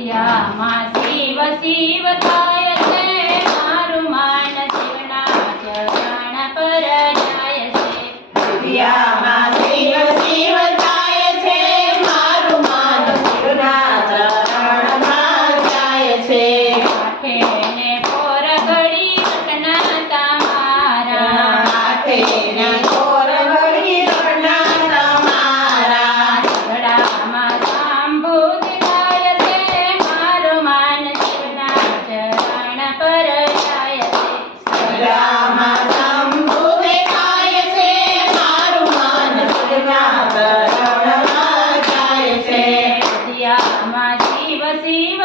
હૃદયમાં શિવ શિવ થાય છે, મારું મન શિવના ચરણ પર જાય છે. હૃદયમાં શિવ શિવ થાય છે, મારું મન શિવના ચરણમાં જાય છે. આઠે ને પોર ઘડી રટના તમારા, આઠે ને પોર ઘડી રટના તમારા. સગડામાં સાંભુ દેખાય છે, મારું મન શિવના ચરણ પર જાય છે. સગડામાં શંભુ દેખાય છે, મારું મન શિવના ચરણમાં જાય છે. હૃદયમાં શિવ શિવ